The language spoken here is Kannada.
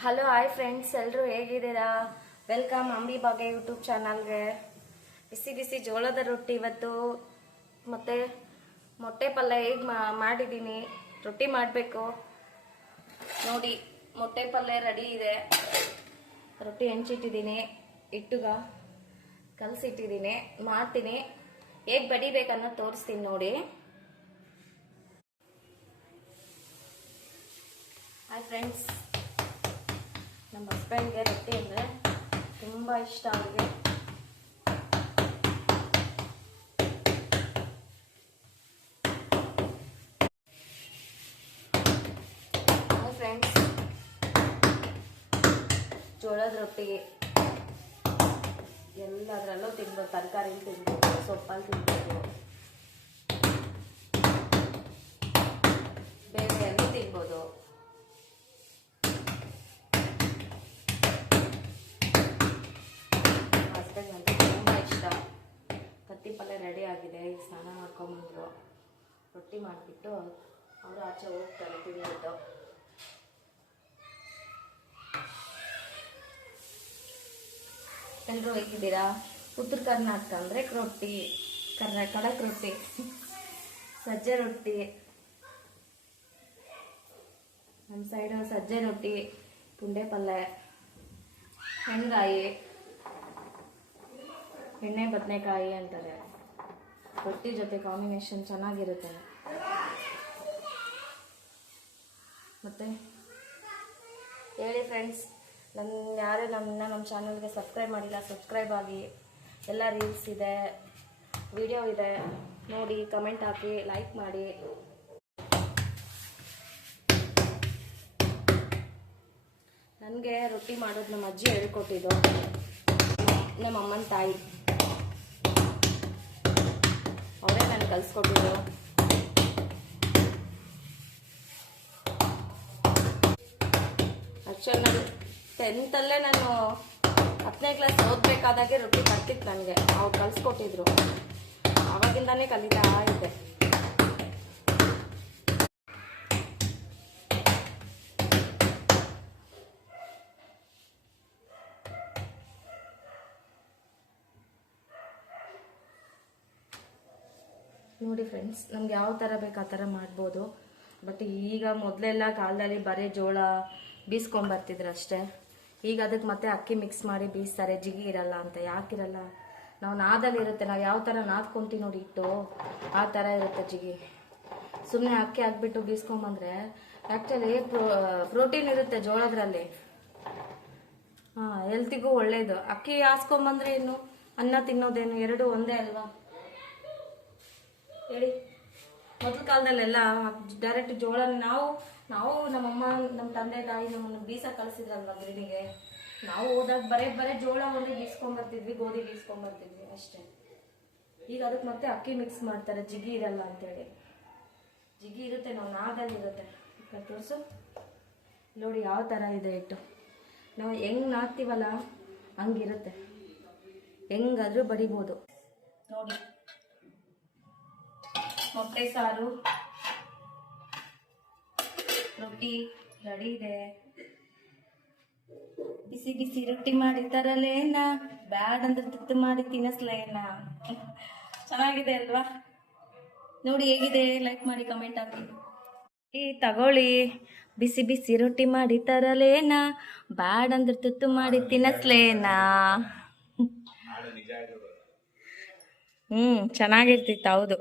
ಹಲೋ ಹಾಯ್ ಫ್ರೆಂಡ್ಸ್, ಎಲ್ಲರೂ ಹೇಗಿದ್ದೀರಾ? ವೆಲ್ಕಮ್ ಅಂಬಿ ಭಾಗ್ಯ ಯೂಟ್ಯೂಬ್ ಚಾನಲ್ಗೆ. ಬಿಸಿ ಬಿಸಿ ಜೋಳದ ರೊಟ್ಟಿ ಇವತ್ತು, ಮತ್ತು ಮೊಟ್ಟೆ ಪಲ್ಯ ಹೇಗೆ ಮಾಡಿದ್ದೀನಿ. ರೊಟ್ಟಿ ಮಾಡಬೇಕು ನೋಡಿ. ಮೊಟ್ಟೆ ಪಲ್ಯ ರೆಡಿ ಇದೆ, ರೊಟ್ಟಿ ಹೆಂಚಿಟ್ಟಿದ್ದೀನಿ, ಹಿಟ್ಟುಗ ಕಲಸಿಟ್ಟಿದ್ದೀನಿ. ಮಾಡ್ತೀನಿ, ಹೇಗೆ ಬಡಿಬೇಕನ್ನೋ ತೋರಿಸ್ತೀನಿ ನೋಡಿ. ಹಾಯ್ ಫ್ರೆಂಡ್ಸ್, ನಮ್ಮ ಹಸ್ಬೆಂಡ್ಗೆ ರೊಟ್ಟಿ ಅಂದರೆ ತುಂಬ ಇಷ್ಟ. ಅವ್ರಿಗೆ ಫ್ರೆಂಡ್ಸ್, ಜೋಳದ ರೊಟ್ಟಿ ಎಲ್ಲದರಲ್ಲೂ ತಿನ್ಬೋದು. ತರಕಾರಿ ತಿನ್ಬೋದು, ಸೊಪ್ಪಲ್ಲಿ ತಿನ್ಬೋದು, ಬೇಳೆಯಲ್ಲಿ ತಿನ್ಬೋದು. ಹಸ್ಬೆಂಡ್ ತುಂಬ ಇಷ್ಟ. ಕತ್ತಿ ಪಲ್ಯ ರೆಡಿ ಆಗಿದೆ, ಈಗ ಸ್ನಾನ ಮಾಡ್ಕೊಂಬಂದ್ರು. ರೊಟ್ಟಿ ಮಾಡಿಬಿಟ್ಟು ಅವರು ಆಚೆ ಹೋಗ್ತಾರೆ ತಿಂದ್ಬಿಟ್ಟು. ಎಲ್ಲರೂ ಹೇಗಿದ್ದೀರಾ? ಉತ್ತರ ಕರ್ನಾಟಕ ಅಂದರೆ ರೊಟ್ಟಿ, ಕಡಕ್ ರೊಟ್ಟಿ, ಸಜ್ಜೆ ರೊಟ್ಟಿ. ನಮ್ಮ ಸೈಡು ಸಜ್ಜೆ ರೊಟ್ಟಿ, ಪುಂಡೆ ಪಲ್ಯ, ಹೆಣ್ಗಾಯಿ, ಎಣ್ಣೆ ಬದನೆಕಾಯಿ ಅಂತಾರೆ. ರೊಟ್ಟಿ ಜೊತೆ ಕಾಂಬಿನೇಷನ್ ಚೆನ್ನಾಗಿರುತ್ತೆ. ಮತ್ತೆ ಹೇಳಿ ಫ್ರೆಂಡ್ಸ್, ಯಾರೇ ನಮ್ಮ ಚಾನಲ್ಗೆ ಸಬ್ಸ್ಕ್ರೈಬ್ ಮಾಡಿಲ್ಲ, ಸಬ್ಸ್ಕ್ರೈಬ್ ಆಗಿ. ಎಲ್ಲ ರೀಲ್ಸ್ ಇದೆ, ವಿಡಿಯೋ ಇದೆ, ನೋಡಿ, ಕಮೆಂಟ್ ಹಾಕಿ, ಲೈಕ್ ಮಾಡಿ. ನನಗೆ ರೊಟ್ಟಿ ಮಾಡೋದು ನಮ್ಮ ಅಜ್ಜಿ ಹೇಳ್ಕೊಟ್ಟಿದ್ದು, ನಮ್ಮ ಅಮ್ಮನ ತಾಯಿ ಅವರೇ ನನಗೆ ಕಲಿಸ್ಕೊಟ್ಟಿದ್ದು. ಆ್ಯಕ್ಚುಲಿ ನಾನು 10th ನಾನು 10ನೇ ಕ್ಲಾಸ್ ಓದಬೇಕಾದಾಗೆ ರೊಟ್ಟಿ ಬರ್ತಿತ್ತು ನನಗೆ. ಅವ್ರು ಕಲಿಸ್ಕೊಟ್ಟಿದ್ರು, ಆವಾಗಿಂದಾನೇ ಕಲಿತಾ ಇದ್ದೆ. ನೋಡಿ ಫ್ರೆಂಡ್ಸ್, ನಮ್ಗೆ ಯಾವ ಥರ ಬೇಕು ಆ ಥರ ಮಾಡ್ಬೋದು. ಬಟ್ ಈಗ ಮೊದಲೆಲ್ಲ ಕಾಲದಲ್ಲಿ ಬರೀ ಜೋಳ ಬೀಸ್ಕೊಂಬರ್ತಿದ್ರು ಅಷ್ಟೇ. ಈಗ ಅದಕ್ಕೆ ಮತ್ತೆ ಅಕ್ಕಿ ಮಿಕ್ಸ್ ಮಾಡಿ ಬೀಸ್ತಾರೆ, ಜಿಗಿ ಇರಲ್ಲ ಅಂತ. ಯಾಕಿರಲ್ಲ? ನಾವು ನಾದಲ್ಲಿ ಇರುತ್ತೆ, ನಾವು ಯಾವ ಥರ ನಾದ್ಕೊಂತೀವಿ ನೋಡಿ ಇಟ್ಟು, ಆ ಥರ ಇರುತ್ತೆ ಜಿಗಿ. ಸುಮ್ಮನೆ ಅಕ್ಕಿ ಹಾಕ್ಬಿಟ್ಟು ಬೀಸ್ಕೊಂಬಂದ್ರೆ ಆ್ಯಕ್ಚುಲಿ ಪ್ರೋಟೀನ್ ಇರುತ್ತೆ ಜೋಳದ್ರಲ್ಲಿ. ಹಾಂ, ಹೆಲ್ತಿಗೂ ಒಳ್ಳೇದು. ಅಕ್ಕಿ ಹಾಸ್ಕೊಂಬಂದ್ರೆ ಇನ್ನು ಅನ್ನ ತಿನ್ನೋದೇನು, ಎರಡು ಒಂದೇ ಅಲ್ವಾ ಹೇಳಿ? ಮೊದಲ ಕಾಲದಲ್ಲೆಲ್ಲ ಡೈರೆಕ್ಟ್ ಜೋಳ ನಾವು ನಮ್ಮಮ್ಮ, ನಮ್ಮ ತಂದೆ ತಾಯಿ ನಮ್ಮನ್ನು ಬೀಸ ಕಳಿಸಿದ್ರಲ್ವ ಗಿರಣಿಗೆ. ನಾವು ಹೋದಾಗ ಬರೇ ಜೋಳ ಒಂದು ಬೀಸ್ಕೊಂಬರ್ತಿದ್ವಿ, ಗೋಧಿ ಬೀಸ್ಕೊಂಬರ್ತಿದ್ವಿ ಅಷ್ಟೇ. ಈಗ ಅದಕ್ಕೆ ಮತ್ತೆ ಅಕ್ಕಿ ಮಿಕ್ಸ್ ಮಾಡ್ತಾರೆ, ಜಿಗಿ ಇರಲ್ಲ ಅಂತೇಳಿ. ಜಿಗಿ ಇರುತ್ತೆ, ನಾವು ನಾದಲ್ಲಿ ಇರುತ್ತೆ. ತೋರಿಸು ನೋಡಿ ಯಾವ ಥರ ಇದೆ ಹಿಟ್ಟು. ನಾವು ಹೆಂಗೆ ನಾದ್ತೀವಲ್ಲ ಹಂಗಿರುತ್ತೆ, ಹೆಂಗಾದ್ರೂ ಬಡಿಬೋದು ನೋಡಿ. ಮೊಟ್ಟೆ ಸಾರು, ರೊಟ್ಟಿ ರೆಡಿ ಇದೆ. ಬಿಸಿ ಬಿಸಿ ರೊಟ್ಟಿ ಮಾಡಿ ತರಲೇನ, ಬ್ಯಾಡ್ ಅಂದ್ರೆ ತುತ್ತು ಮಾಡಿ ತಿನ್ನಿಸ್ಲೇನ. ಚೆನ್ನಾಗಿದೆ ಅಲ್ವಾ? ನೋಡಿ ಹೇಗಿದೆ, ಲೈಕ್ ಮಾಡಿ, ಕಮೆಂಟ್ ಹಾಕಿ. ತಗೊಳ್ಳಿ, ಬಿಸಿ ಬಿಸಿ ರೊಟ್ಟಿ ಮಾಡಿ ತರಲೇನ, ಬ್ಯಾಡ್ ಅಂದ್ರೆ ತುತ್ತು ಮಾಡಿ ತಿನ್ನಿಸ್ಲೇನ. ಚೆನ್ನಾಗಿರ್ತಿತ್ತು, ಹೌದು.